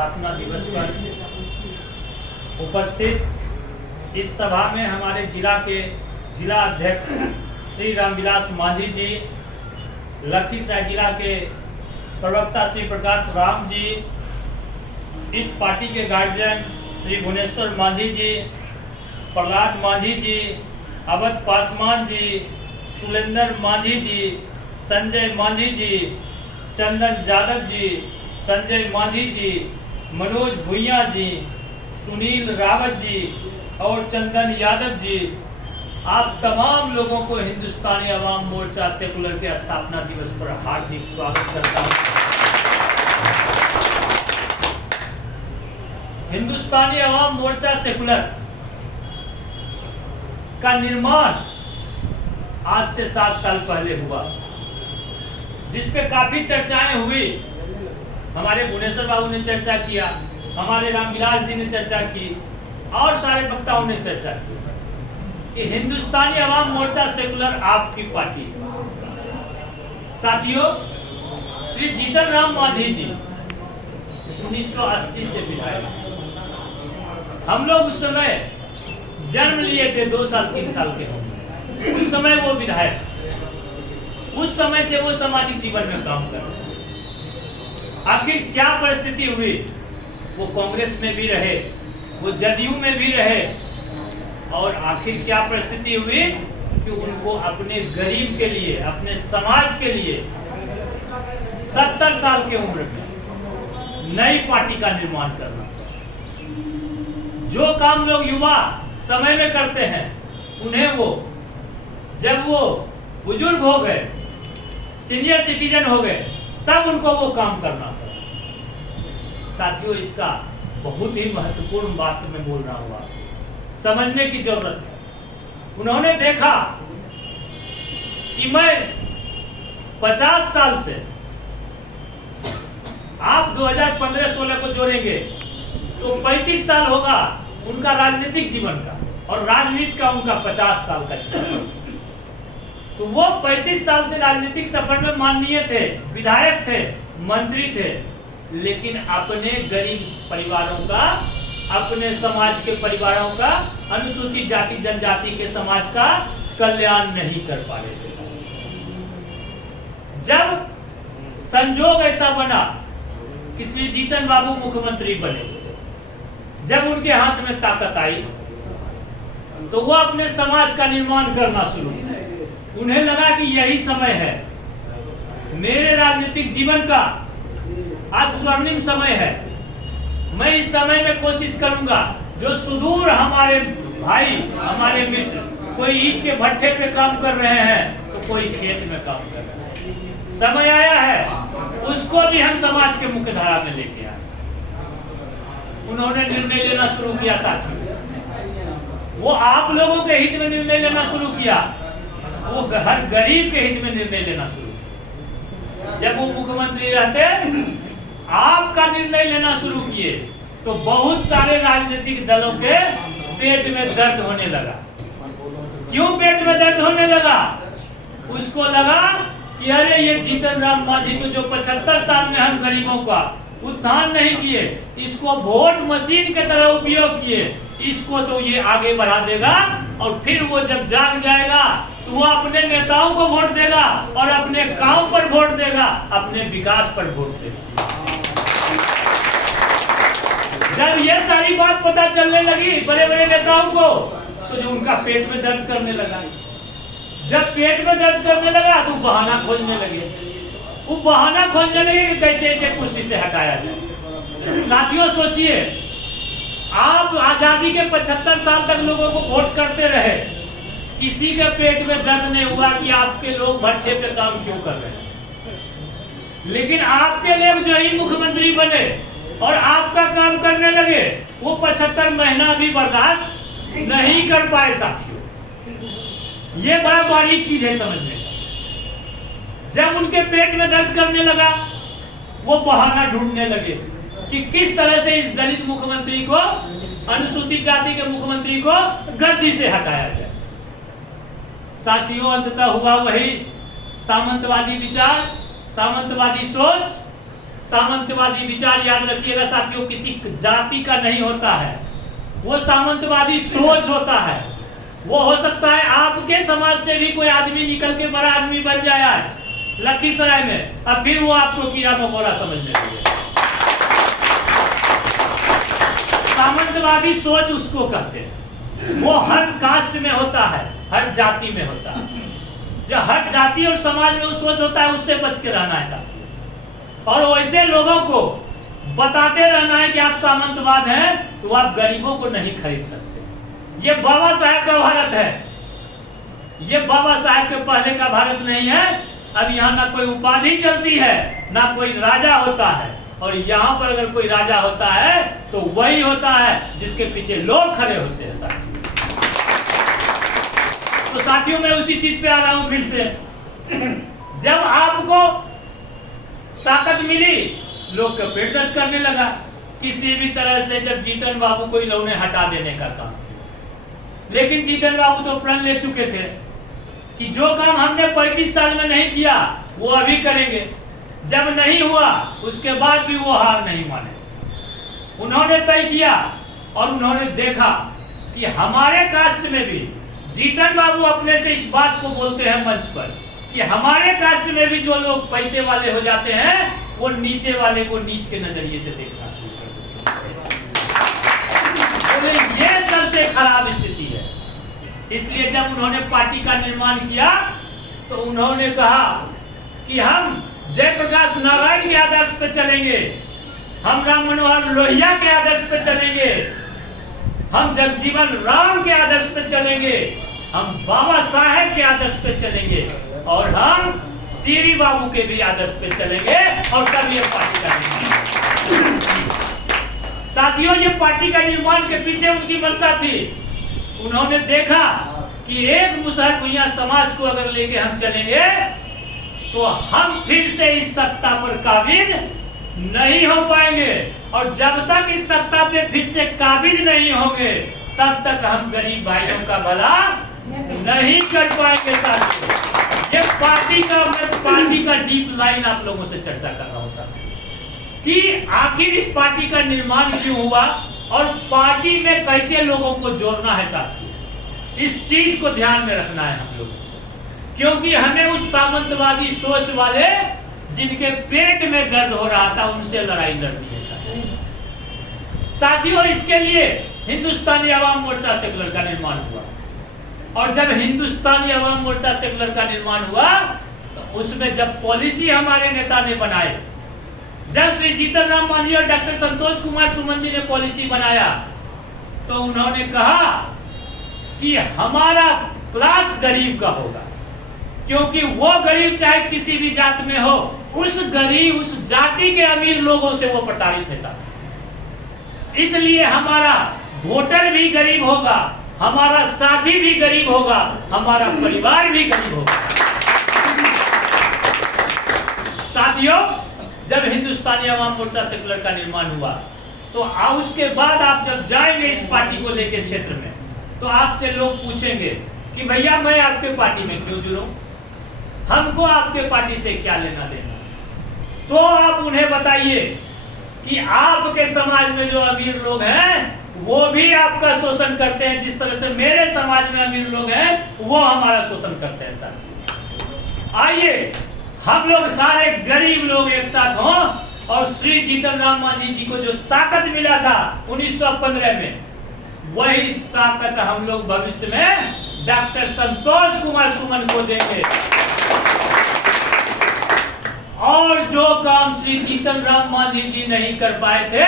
स्थापना दिवस पर उपस्थित इस सभा में हमारे जिला अध्यक्ष श्री रामविलास मांझी जी, लखीसराय जिला के प्रवक्ता श्री प्रकाश राम जी, इस पार्टी के गार्जियन श्री भुवनेश्वर मांझी जी, प्रहलाद मांझी जी, अवध पासवान जी, सुलेंदर मांझी जी, संजय मांझी जी, चंदन यादव जी, संजय मांझी जी, मनोज भुइया जी, सुनील रावत जी और चंदन यादव जी, आप तमाम लोगों को हिंदुस्तानी अवाम मोर्चा सेकुलर के स्थापना दिवस पर हार्दिक स्वागत करता हूं। हिंदुस्तानी अवाम मोर्चा सेकुलर का निर्माण आज से 7 साल पहले हुआ, जिसपे काफी चर्चाएं हुई। हमारे भुवनेश्वर बाबू ने चर्चा किया, हमारे रामविलास जी ने चर्चा की और सारे वक्ताओं ने चर्चा की कि हिंदुस्तानी अवाम मोर्चा सेकुलर आपकी पार्टी है। साथियों, श्री जीतन राम मांझी जी 1980 से विधायक, हम लोग उस समय जन्म लिए थे, 2 साल 3 साल के होंगे, उस समय वो विधायक, उस समय से वो सामाजिक जीवन में काम कर रहे। आखिर क्या परिस्थिति हुई? वो कांग्रेस में भी रहे, वो जदयू में भी रहे, और आखिर क्या परिस्थिति हुई कि उनको अपने गरीब के लिए, अपने समाज के लिए 70 साल की उम्र में नई पार्टी का निर्माण करना। जो काम लोग युवा समय में करते हैं, उन्हें वो जब वो बुजुर्ग हो गए, सीनियर सिटीजन हो गए, तब उनको वो काम करना पड़ा। साथियों, इसका बहुत ही महत्वपूर्ण बात मैं बोल रहा हूँ, समझने की जरूरत है। उन्होंने देखा कि मैं 50 साल से, आप 2015-16 को जोड़ेंगे तो 35 साल होगा उनका राजनीतिक जीवन का, और राजनीति का उनका 50 साल का जीवन। तो वो 35 साल से राजनीतिक सफर में माननीय थे, विधायक थे, मंत्री थे, लेकिन अपने गरीब परिवारों का, अपने समाज के परिवारों का, अनुसूचित जाति जनजाति के समाज का कल्याण नहीं कर पा रहे थे। जब संजोग ऐसा बना कि श्री जीतन बाबू मुख्यमंत्री बने, जब उनके हाथ में ताकत आई, तो वो अपने समाज का निर्माण करना शुरू किया। उन्हें लगा कि यही समय है, मेरे राजनीतिक जीवन का आज स्वर्णिम समय है। मैं इस समय में कोशिश करूंगा, जो सुदूर हमारे भाई, हमारे मित्र, कोई ईंट के भट्ठे पे काम कर रहे हैं तो कोई खेत में काम कर रहे हैं, समय आया है उसको भी हम समाज के मुख्य धारा में लेके आए। उन्होंने निर्णय लेना शुरू किया। साथियों, वो आप लोगों के हित में निर्णय लेना शुरू किया, वो हर गरीब के हित में निर्णय लेना शुरू किया। जब वो मुख्यमंत्री रहते, आपका निर्णय लेना शुरू किए, तो बहुत सारे राजनीतिक दलों के पेट में दर्द होने लगा। क्यों पेट में दर्द होने लगा? उसको लगा कि अरे ये जीतन राम मांझी तो जो 75 साल में हम गरीबों का उत्थान नहीं किए, इसको वोट मशीन के तरह उपयोग किए, इसको तो ये आगे बढ़ा देगा, और फिर वो जब जाग जाएगा तो वो अपने नेताओं को वोट देगा और अपने काम पर वोट देगा, अपने विकास पर वोट देगा। जब ये सारी बात पता चलने लगी बड़े बड़े नेताओं को, तो जो उनका पेट में दर्द करने लगा। जब पेट में दर्द करने लगा तो बहाना खोजने लगे। वो बहाना खोजने लगे कि कैसे इसे कुर्सी से हटाया जाए। साथियों, सोचिए, आप आजादी के 75 साल तक लोगों को वोट करते रहे, किसी के पेट में दर्द नहीं हुआ कि आपके लोग भट्ठे पे काम क्यों कर रहे हैं। लेकिन आपके लोग जो ही मुख्यमंत्री बने और आपका काम करने लगे, वो 75 महीना भी बर्दाश्त नहीं कर पाए। साथियों, ये बड़ा बारीक चीज है समझने का। जब उनके पेट में दर्द करने लगा, वो बहाना ढूंढने लगे कि किस तरह से इस दलित मुख्यमंत्री को, अनुसूचित जाति के मुख्यमंत्री को गद्दी से हटाया जाए। साथियों, अंततः हुआ वही सामंतवादी विचार, सामंतवादी सोच, सामंतवादी विचार याद रखिएगा साथियों, किसी जाति का नहीं होता है, वो सामंतवादी सोच होता है। वो हो सकता है आपके समाज से भी कोई आदमी निकल के बड़ा आदमी बन जाए आज लखीसराय में, अब फिर वो आपको कीड़ा मकोड़ा समझने लगे। सामंतवादी सोच उसको कहते हैं, वो हर कास्ट में होता है, हर जाति में होता है। जो हर जाति और समाज में वो सोच होता है, उससे बच के रहना है साथियों। और वैसे लोगों को बताते रहना है कि आप सामंतवाद हैं तो आप गरीबों को नहीं खरीद सकते। ये बाबा साहेब का भारत है, ये बाबा साहेब के पहले का भारत नहीं है। अब यहाँ ना कोई उपाधि चलती है, ना कोई राजा होता है। और यहाँ पर अगर कोई राजा होता है तो वही होता है जिसके पीछे लोग खड़े होते हैं साथियों। तो साथियों मैं उसी चीज पे आ रहा हूं फिर से। जब आपको ताकत मिली, लोग का पेट दर्द करने लगा किसी भी तरह से। जब जीतन बाबू को इन्होंने हटा देने का काम, लेकिन जीतन बाबू तो प्रण ले चुके थे कि जो काम हमने 35 साल में नहीं किया वो अभी करेंगे। जब नहीं हुआ उसके बाद भी वो हार नहीं माने। उन्होंने तय किया और उन्होंने देखा कि हमारे कास्ट में भी, जीतन बाबू अपने से इस बात को बोलते हैं मंच पर कि हमारे कास्ट में भी जो लोग पैसे वाले हो जाते हैं वो नीचे वाले को नीच के नजरिए से देखना शुरू कर देते हैं। ये सबसे खराब स्थिति है। इसलिए जब उन्होंने पार्टी का निर्माण किया तो उन्होंने कहा कि हम जयप्रकाश नारायण के आदर्श पे चलेंगे, हम राम मनोहर लोहिया के आदर्श पे चलेंगे, हम जगजीवन राम के आदर्श पे चलेंगे, हम बाबा साहेब के आदर्श पे चलेंगे और हम सीरी बाबू के भी आदर्श पे चलेंगे और तब ये पार्टी का निर्माण। साथियों ये पार्टी का निर्माण के पीछे उनकी मंशा थी। उन्होंने देखा कि एक मुसहर भुइयां समाज को अगर लेके हम चलेंगे तो हम फिर से इस सत्ता पर काबिज नहीं हो पाएंगे, और जब तक इस सत्ता पे फिर से काबिज नहीं होंगे तब तक हम गरीब भाइयों का भला नहीं कर पाएंगे। साथियों ये पार्टी का डीप लाइन आप लोगों से चर्चा कर रहा हूं साथियों कि आखिर इस पार्टी का निर्माण क्यों हुआ और पार्टी में कैसे लोगों को जोड़ना है। साथियों इस चीज को ध्यान में रखना है हम लोग, क्योंकि हमें उस सामंतवादी सोच वाले जिनके पेट में दर्द हो रहा था उनसे लड़ाई लड़नी है साथियों। इसके लिए हिंदुस्तानी अवाम मोर्चा सेकुलर का निर्माण हुआ, और जब हिंदुस्तानी अवाम मोर्चा सेकुलर का निर्माण हुआ तो उसमें जब पॉलिसी हमारे नेता ने बनाए, जब श्री जीतन राम मांझी और डॉक्टर संतोष कुमार सुमन जी ने पॉलिसी बनाया तो उन्होंने कहा कि हमारा क्लास गरीब का होगा, क्योंकि वो गरीब चाहे किसी भी जात में हो, उस गरीब उस जाति के अमीर लोगों से वो प्रताड़ित है साथ। इसलिए हमारा वोटर भी गरीब होगा, हमारा साथी भी गरीब होगा, हमारा परिवार भी गरीब होगा। साथियों जब हिंदुस्तानी अवाम मोर्चा सेकुलर का निर्माण हुआ तो उसके बाद आप जब जाएंगे इस पार्टी को लेकर क्षेत्र में तो आपसे लोग पूछेंगे कि भैया मैं आपके पार्टी में क्यों जुड़ूं, हमको आपके पार्टी से क्या लेना देना। तो आप उन्हें बताइए कि आपके समाज में जो अमीर लोग हैं वो भी आपका शोषण करते हैं, जिस तरह से मेरे समाज में अमीर लोग हैं वो हमारा शोषण करते हैं। साथियों आइए हम लोग सारे गरीब लोग एक साथ हों और श्री जीतन राम मांझी जी को जो ताकत मिला था 1915 में, वही ताकत हम लोग भविष्य में डॉक्टर संतोष कुमार सुमन को देंगे। और जो काम श्री जीतन राम मांझी जी नहीं कर पाए थे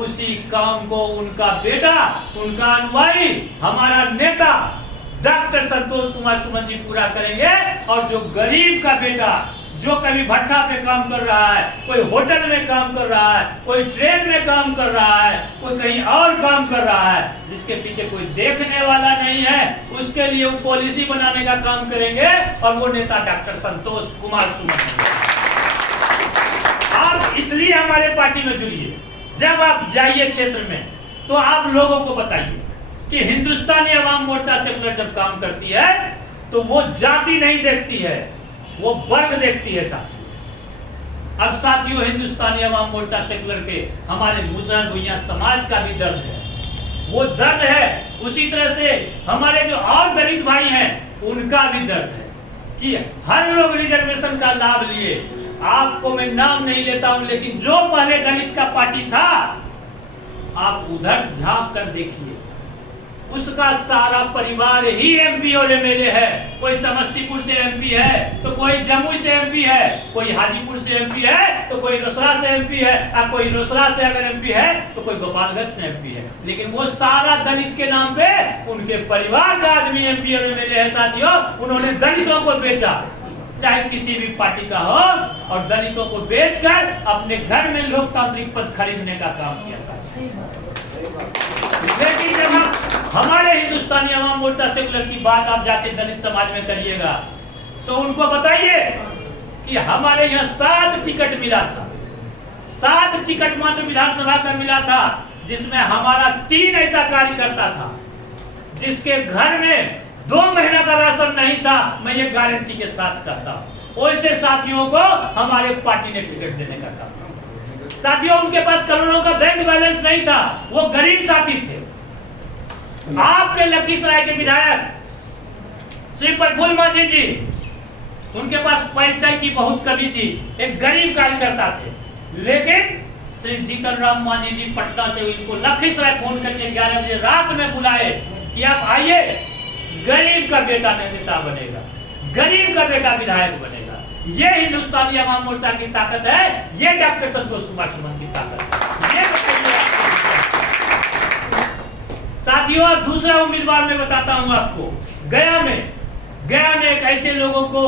उसी काम को उनका बेटा, उनका अनुयायी, हमारा नेता डॉक्टर संतोष कुमार सुमन जी पूरा करेंगे। और जो गरीब का बेटा जो कभी भट्ठा पे काम कर रहा है, कोई होटल में काम कर रहा है, कोई ट्रेन में काम कर रहा है, कोई कहीं और काम कर रहा है, जिसके पीछे कोई देखने वाला नहीं है, उसके लिए वो पॉलिसी बनाने का काम करेंगे और वो नेता डॉक्टर संतोष कुमार सुमन। आप इसलिए हमारे पार्टी में जुड़िए। जब आप जाइए क्षेत्र में तो आप लोगों को बताइए कि हिंदुस्तानी अवाम मोर्चा सेकुलर जब काम करती है तो वो जाति नहीं देखती है, वो वर्ग देखती है। साथियों अब साथियों, हिंदुस्तानी अवाम मोर्चा सेकुलर के हमारे मुसलमान भैया समाज का भी दर्द है, वो दर्द है। उसी तरह से हमारे जो और दलित भाई हैं उनका भी दर्द है कि हर लोग रिजर्वेशन का लाभ लिए। आपको मैं नाम नहीं लेता हूं, लेकिन जो पहले दलित का पार्टी था, आप उधर झांक कर देखिए, उसका सारा परिवार ही एमपी और एमएलए है। कोई समस्तीपुर से एमपी है, तो कोई जमुई से एमपी है, कोई हाजीपुर से एमपी है, तो कोई रोसड़ा से एमपी है, और कोई रोसड़ा से अगर एमपी है तो कोई गोपालगंज से एमपी है। लेकिन वो सारा दलित के नाम पे उनके परिवार का आदमी एमपी और एमएलए है। साथियों, उन्होंने दलितों को बेचा, चाहे किसी भी पार्टी का हो, और दलितों को बेचकर अपने घर में लोकतांत्रिक पद खरीदने का काम किया। लेकिन जब हमारे हिंदुस्तानी अवाम मोर्चा सेकुलर की बात आप जाके दलित समाज में करिएगा, तो उनको बताइए कि हमारे यहाँ 7 टिकट मिला था, 7 टिकट मात्र विधानसभा का मिला था, जिसमें हमारा 3 ऐसा कार्यकर्ता था जिसके घर में 2 महीना का राशन नहीं था। मैं ये गारंटी के साथ कहता हूं, ऐसे साथियों को हमारे पार्टी ने टिकट देने का काम। साथियों, उनके पास करोड़ों का बैंक बैलेंस नहीं था, वो गरीब साथी थे। आपके लखीसराय के विधायक श्री प्रफुल्ल मांझी जी, उनके पास पैसे की बहुत कमी थी, एक गरीब कार्यकर्ता थे, लेकिन श्री जीतन राम मांझी जी पटना से इनको लखीसराय फोन करके 11 बजे रात में बुलाए कि आप आइए, गरीब का बेटा नेता बनेगा, गरीब का बेटा विधायक बनेगा। ये हिंदुस्तानी अवाम मोर्चा की ताकत है, ये डॉक्टर संतोष कुमार सुमन की ताकत है। ये साथियों, दूसरा उम्मीदवार मैं बताता हूं आपको। गया में एक ऐसे लोगों को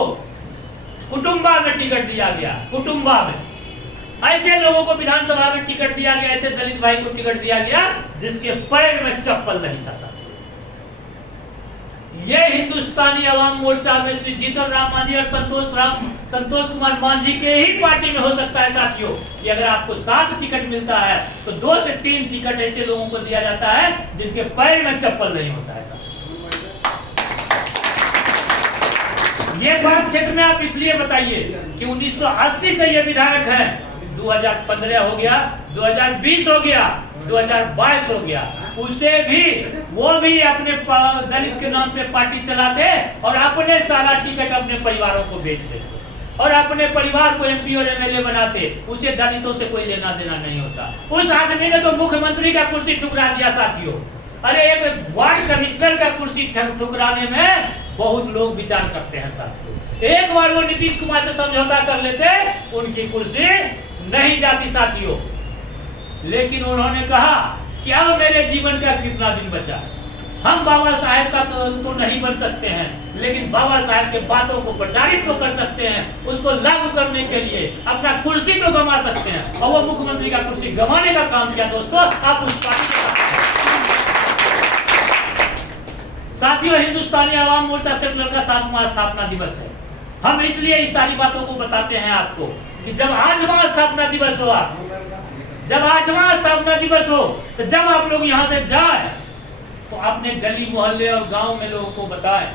कुटुंबा में टिकट दिया गया, कुटुंबा में ऐसे लोगों को विधानसभा में टिकट दिया गया, ऐसे दलित भाई को टिकट दिया गया जिसके पैर में चप्पल नहीं था। ये हिंदुस्तानी अवाम मोर्चा में श्री जीतन राम मांझी और संतोष कुमार मांझी के ही पार्टी में हो सकता है। saathiyo, कि अगर आपको 7 टिकट मिलता है तो 2 से 3 टिकट ऐसे लोगों को दिया जाता है जिनके पैर में चप्पल नहीं होता है। ये बात क्षेत्र में आप इसलिए बताइए कि 1980 से ये विधायक हैं, 2015 हो गया, 2020 हो गया, 2022 हो गया, उसे भी वो भी अपने दलित के नाम पे पार्टी चलाते और अपने सारा टिकट अपने परिवारों को बेच देते और अपने परिवार को एमपी और एमएलए बनाते। उसे दलितों से कोई लेना देना नहीं होता। उस आदमी ने तो मुख्यमंत्री का कुर्सी ठुकरा दिया। साथियों, अरे एक वार्ड कमिश्नर का कुर्सी ठुकराने में बहुत लोग विचार करते हैं। साथियों, एक बार वो नीतीश कुमार से समझौता कर लेते, उनकी कुर्सी नहीं जाती। साथियों, लेकिन उन्होंने कहा कि अब मेरे जीवन का कितना दिन बचा, हम बाबा साहेब का तो नहीं बन सकते हैं, लेकिन बाबा साहेब के बातों को प्रचारित तो कर सकते हैं, उसको लागू करने के लिए अपना कुर्सी तो गंवा सकते हैं। और वो मुख्यमंत्री का कुर्सी गंवाने का काम किया। दोस्तों, आप उस पार्टी के साथियों, हिंदुस्तानी अवाम मोर्चा सेकुलर का 7वां स्थापना दिवस है। हम इसलिए इस सारी बातों को बताते हैं आपको कि जब 8वां स्थापना दिवस हुआ, जब 8वां स्थापना दिवस हो, तो जब आप लोग यहाँ से जाए तो अपने गली मोहल्ले और गांव में लोगों को बताएं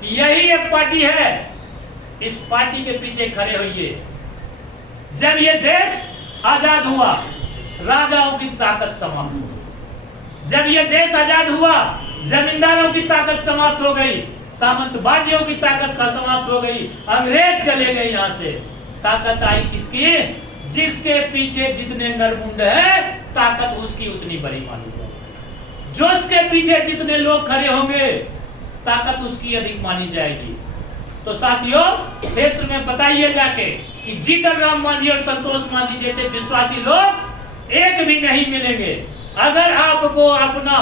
कि यही एक पार्टी है, इस पार्टी के पीछे खड़े होइए। जब ये देश आजाद हुआ, राजाओं की ताकत समाप्त हो गई। जब ये देश आजाद हुआ, जमींदारों की ताकत समाप्त हो गई, सामंतवादियों की ताकत समाप्त हो गई, अंग्रेज चले गए यहाँ से। ताकत आई किसकी? जिसके पीछे जितने नरमुंड है, ताकत उसकी उतनी बड़ी मानी जाएगी। जो उसके पीछे जितने लोग खड़े होंगे, ताकत उसकी अधिक मानी जाएगी। तो साथियों, क्षेत्र में बताइए जाके कि जीतन राम मांझी और संतोष मांझी जैसे विश्वासी लोग एक भी नहीं मिलेंगे। अगर आपको अपना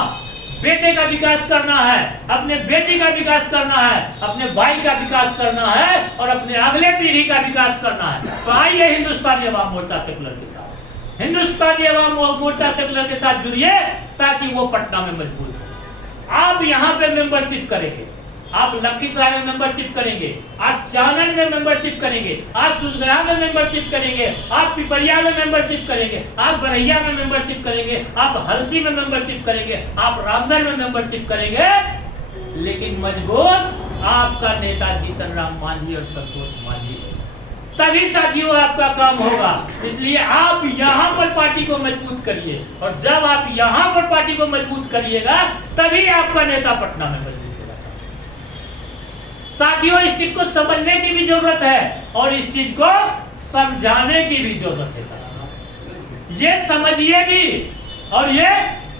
बेटे का विकास करना है, अपने बेटी का विकास करना है, अपने भाई का विकास करना है और अपने अगले पीढ़ी का विकास करना है, तो आइए हिंदुस्तानी अवाम मोर्चा सेकुलर के साथ, हिंदुस्तानी अवाम मोर्चा सेकुलर के साथ जुड़िए, ताकि वो पटना में मजबूत हो। आप यहाँ पे मेंबरशिप करेंगे, आप लखीसराय में मेंबरशिप करेंगे, आप चानन में मेंबरशिप करेंगे, आप सुजगरा में मेंबरशिप करेंगे, आप पिपरिया में मेंबरशिप करेंगे, आप बरैया में मेंबरशिप करेंगे, आप हलसी में मेंबरशिप करेंगे, आप रामगढ़ में मेंबरशिप करेंगे, लेकिन मजबूत आपका नेता जीतन राम मांझी और संतोष मांझी है। तभी साथियों आपका काम होगा। इसलिए आप यहाँ पर पार्टी को मजबूत करिए, और जब आप यहाँ पर पार्टी को मजबूत करिएगा तभी आपका नेता पटना में मजबूत होगा। साथियों, इस चीज को समझने की भी जरूरत है और इस चीज को समझाने की भी जरूरत है। ये समझिए भी और ये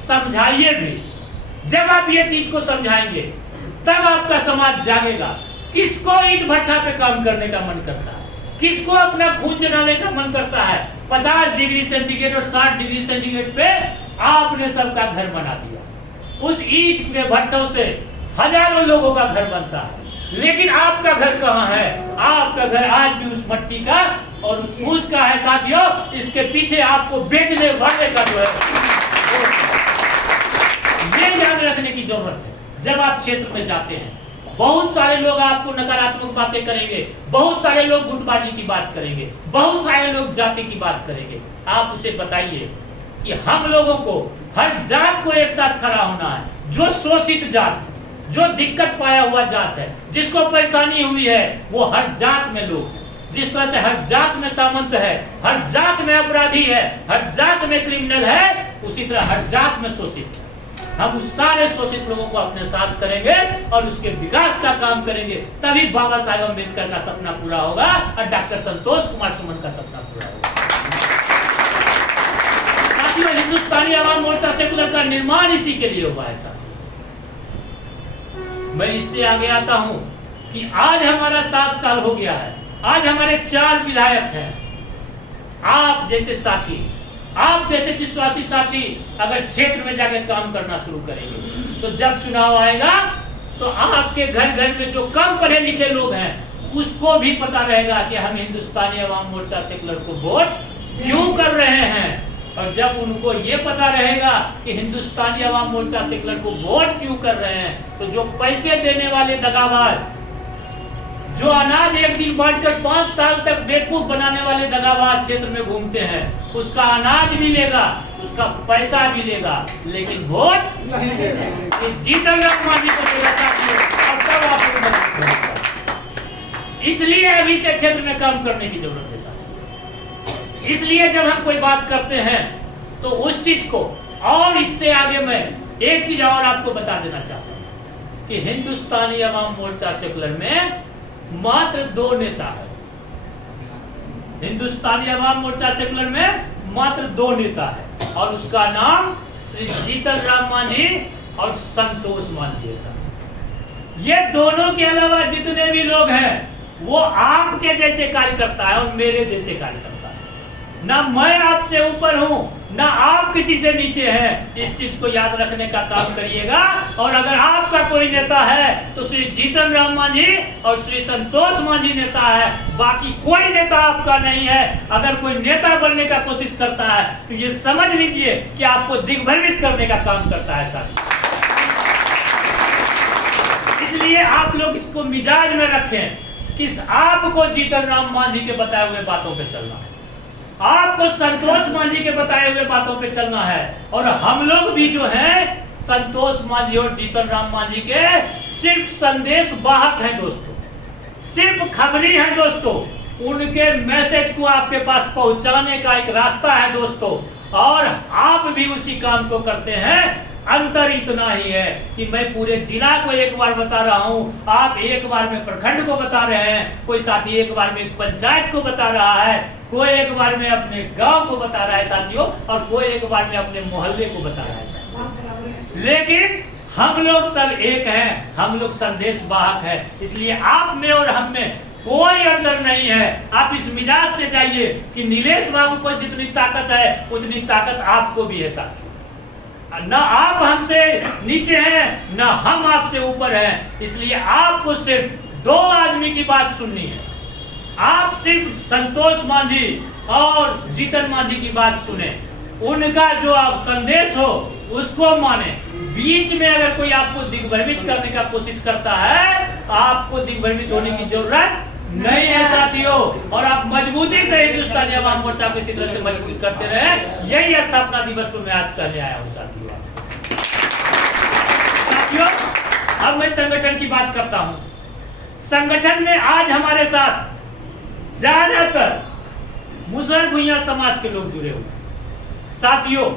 समझाइए भी। जब आप ये चीज को समझाएंगे तब आपका समाज जागेगा। किसको ईंट भट्ठा पे काम करने का मन करता है, किसको अपना खून जलाने का मन करता है। 50 डिग्री सेंटीग्रेड और 60 डिग्री सेंटीग्रेड पे आपने सबका घर बना दिया। उस ईंट के भट्टों से हजारों लोगों का घर बनता है, लेकिन आपका घर कहाँ है? आपका घर आज भी उस मट्टी का और उस फूस का है। साथियों, इसके पीछे आपको बेचने वाले का जो है ये ध्यान रखने की जरूरत है। जब आप क्षेत्र में जाते हैं, बहुत सारे लोग आपको नकारात्मक बातें करेंगे, बहुत सारे लोग गुटबाजी की बात करेंगे, बहुत सारे लोग जाति की बात करेंगे। आप उसे बताइए कि हम लोगों को हर जात को एक साथ खड़ा होना है। जो शोषित जात, जो दिक्कत पाया हुआ जात है, जिसको परेशानी हुई है, वो हर जात में लोग हैं। जिस तरह से हर जात में सामंत है, हर जात में अपराधी है, हर जात में क्रिमिनल है, उसी तरह हर जात में शोषित है। हम उस सारे शोषित लोगों को अपने साथ करेंगे और उसके विकास का काम करेंगे, तभी बाबा साहेब अम्बेडकर का सपना पूरा होगा और डॉक्टर संतोष कुमार सुमन का सपना पूरा होगा। साथियों, हिंदुस्तानी आवाम मोर्चा सेकुलर का निर्माण इसी के लिए हुआ है। साथियों, मैं इससे आगे आता हूं कि आज हमारा 7 साल हो गया है। आज हमारे 4 विधायक हैं। आप जैसे साथी, आप जैसे विश्वासी साथी अगर क्षेत्र में जाकर काम करना शुरू करेंगे तो जब चुनाव आएगा तो आपके घर घर में जो कम पढ़े लिखे लोग हैं उसको भी पता रहेगा कि हम हिंदुस्तानी आवाम मोर्चा सेकुलर को वोट क्यों कर रहे हैं। और जब उनको ये पता रहेगा कि हिंदुस्तानी आवाम मोर्चा सेकुलर को वोट क्यों कर रहे हैं, तो जो पैसे देने वाले दगाबाज, जो अनाज एक दिन बांटकर 5 साल तक बेवकूफ बनाने वाले दगाबाज क्षेत्र में घूमते हैं, उसका अनाज भी लेगा, उसका पैसा भी लेगा, लेकिन वोट नहीं देगा। जीतन राम मांझी को देगा साथियों, और तब आपको इसलिए अभी से क्षेत्र में काम करने की जरूरत है साथियों। इसलिए जब हम कोई बात करते हैं तो उस चीज को, और इससे आगे मैं एक चीज और आपको बता देना चाहता हूं कि हिंदुस्तानी आवाम मोर्चा सेकुलर में मात्र 2 नेता है। हिंदुस्तानी आवाम मोर्चा सेकुलर में मात्र 2 नेता है, और उसका नाम श्री जीतन राम मांझी और संतोष मांझी है। ये दोनों के अलावा जितने भी लोग हैं वो आपके जैसे कार्यकर्ता है और मेरे जैसे कार्यकर्ता है। ना मैं आपसे ऊपर हूं, ना आप किसी से नीचे हैं। इस चीज को याद रखने का काम करिएगा। और अगर आपका कोई नेता है तो श्री जीतन राम मांझी और श्री संतोष मांझी नेता है, बाकी कोई नेता आपका नहीं है। अगर कोई नेता बनने का कोशिश करता है तो ये समझ लीजिए कि आपको दिग्भ्रमित करने का काम करता है साथी। इसलिए आप लोग इसको मिजाज में रखें कि आपको जीतन राम मांझी के बताए हुए बातों पे चलना है, आपको संतोष मांझी के बताए हुए बातों पे चलना है। और हम लोग भी जो हैं संतोष मांझी और जीतन राम मांझी के सिर्फ संदेश वाहक हैं दोस्तों, सिर्फ खबरी हैं दोस्तों। उनके मैसेज को आपके पास पहुंचाने का एक रास्ता है दोस्तों, और आप भी उसी काम को करते हैं। अंतर इतना ही है कि मैं पूरे जिला को एक बार बता रहा हूं, आप एक बार में प्रखंड को बता रहे हैं, कोई साथी एक बार में पंचायत को बता रहा है, कोई एक बार में अपने गांव को बता रहा है साथियों, और कोई एक बार में अपने मोहल्ले को बता रहा है साथियों। लेकिन हम लोग सब एक हैं, हम लोग संदेश वाहक हैं। इसलिए आप में और हम में कोई अंतर नहीं है। आप इस मिजाज से जाइए कि नीलेश बाबू को जितनी ताकत है उतनी ताकत आपको भी है साथियों। ना आप हमसे नीचे हैं, ना हम आपसे ऊपर हैं। इसलिए आपको सिर्फ 2 आदमी की बात सुननी है। आप सिर्फ संतोष मांझी और जीतन मांझी की बात सुने, उनका जो आप संदेश हो उसको माने। बीच में अगर कोई आपको दिग्भ्रमित करने का कोशिश करता है, आपको दिग्भ्रमित होने की जरूरत नहीं है साथियों। और आप मजबूती से हिंदुस्तानी आवाम मोर्चा को इसी तरह से मजबूत करते रहे। यही स्थापना दिवस को मैं आज कहने आया हूँ साथियों। अब मैं संगठन की बात करता हूँ। संगठन में आज हमारे साथ ज्यादातर मुसहर भुइयां समाज के लोग जुड़े हुए हैं। साथियों,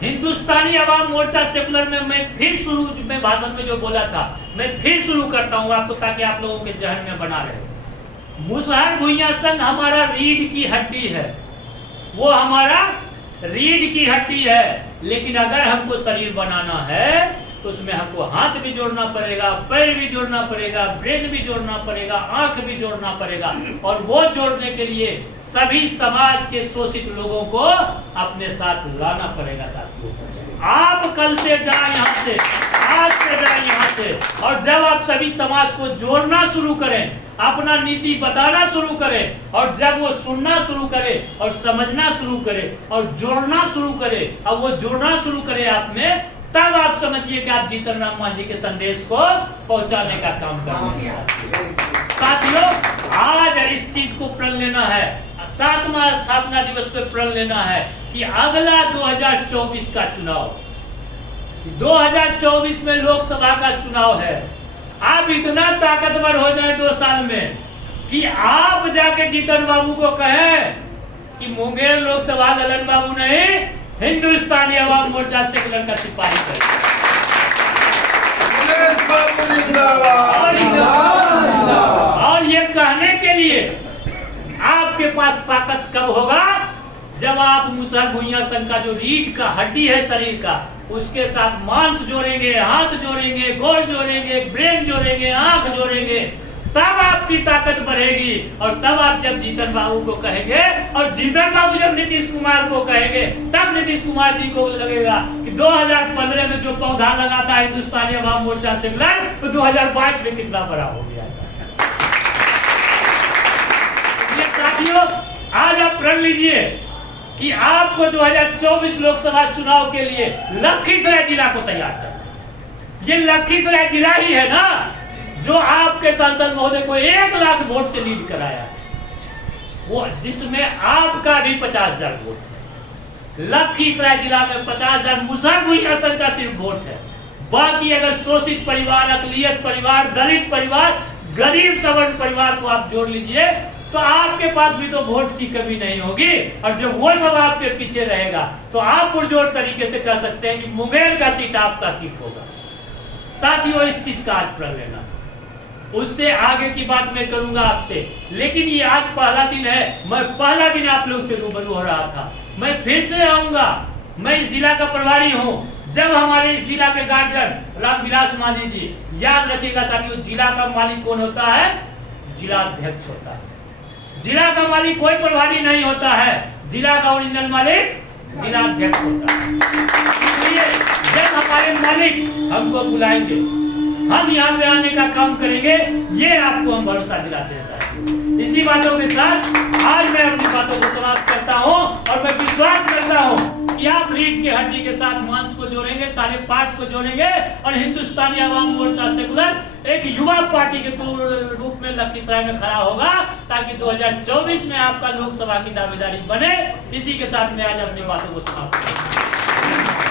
हिंदुस्तानी अवाम मोर्चा सेकुलर में मैं फिर शुरू में भाषण में जो बोला था मैं फिर शुरू करता हूं आपको, ताकि आप लोगों के जहन में बना रहे। मुसहर भुइयां संघ हमारा रीढ़ की हड्डी है, वो हमारा रीढ़ की हड्डी है। लेकिन अगर हमको शरीर बनाना है तो उसमें हमको हाथ भी जोड़ना पड़ेगा, पैर भी जोड़ना पड़ेगा, ब्रेन भी जोड़ना पड़ेगा, आंख भी जोड़ना पड़ेगा। और वो जोड़ने के लिए सभी समाज के शोषित लोगों को अपने साथ लाना पड़ेगा। साथियों, आप कल से जाए यहाँ से, आज से जाए यहाँ से, और जब आप सभी समाज को जोड़ना शुरू करें, अपना नीति बताना शुरू करें, और जब वो सुनना शुरू करे और समझना शुरू करे और जोड़ना शुरू करे, अब वो जोड़ना शुरू करे आप में, तब आप समझिए कि आप जीतन राम मांझी के संदेश को पहुंचाने का काम कर रहे हैं। साथियों, आज इस चीज को प्रण लेना है, 7वां स्थापना दिवस पे प्रण लेना है कि अगला 2024 का चुनाव, 2024 में लोकसभा का चुनाव है। आप इतना ताकतवर हो जाए 2 साल में कि आप जाके जीतन बाबू को कहें कि मुंगेर लोकसभा ललन बाबू नहीं, हिंदुस्तानी अवाम मोर्चा सेकुलर का सिपाही है। और ये कहने के लिए आपके पास ताकत कब होगा, जब आप मुसहर भुइयां संघ का जो रीढ़ का हड्डी है शरीर का, उसके साथ मांस जोड़ेंगे, हाथ जोड़ेंगे, गोड़ जोड़ेंगे, ब्रेन जोड़ेंगे, आंख जोड़ेंगे, तब आपकी ताकत बढ़ेगी। और तब आप जब जीतन बाबू को कहेंगे, और जीतन बाबू जब नीतीश कुमार को कहेंगे, तब नीतीश कुमार जी को लगेगा कि 2015 में जो पौधा लगा था हिंदुस्तानी अवाम मोर्चा सेकुलर, तो 2022 में कितना बड़ा हो गया। साथियों, आज आप प्रण लीजिए कि आपको 2024 लोकसभा चुनाव के लिए लखीसराय जिला को तैयार करना। ये लखीसराय जिला ही है ना जो आपके सांसद महोदय को 1 लाख वोट से लीड कराया, वो जिसमें आपका भी 50,000 वोट है। लखीसराय जिला में 50,000 मुसहर भुइयां संघ का सिर्फ वोट है। बाकी अगर शोषित परिवार, अकलियत परिवार, दलित परिवार, गरीब सवर्ण परिवार को आप जोड़ लीजिए, तो आपके पास भी तो वोट की कमी नहीं होगी। और जब वो सब आपके पीछे रहेगा तो आप पुरजोर तरीके से कह सकते हैं कि मुंगेर का सीट आपका सीट होगा। साथियों, इस चीज का आज प्रण लेना, उससे आगे की बात मैं करूंगा आपसे। लेकिन ये आज पहला दिन है, मैं पहला दिन आप लोग से रूबरू हो रहा था। मैं फिर से आऊंगा, मैं इस जिला का प्रभारी हूं। जब हमारे इस जिला के गार्जियन रामविलास मांझी जी, याद रखिएगा साथियों, जिला का मालिक कौन होता है? जिला अध्यक्ष होता है। जिला का मालिक कोई प्रभारी नहीं होता है, जिला का ओरिजिनल मालिक जिला अध्यक्ष होता है। इसलिए जब हमारे मालिक हमको बुलाएंगे, हम यहाँ पे आने का काम करेंगे, ये आपको हम भरोसा दिलाते हैं साथियों। इसी बातों के साथ आज मैं अपनी बातों को समाप्त करता हूँ, और मैं विश्वास करता हूँ कि आप रीढ़ की हड्डी के साथ मांस को जोड़ेंगे, सारे पार्ट को जोड़ेंगे, और हिंदुस्तानी अवाम मोर्चा सेकुलर एक युवा पार्टी के रूप में लखीसराय में खड़ा होगा, ताकि 2024 में आपका लोकसभा की दावेदारी बने। इसी के साथ मैं आज अपनी बातों को समाप्त करता हूं।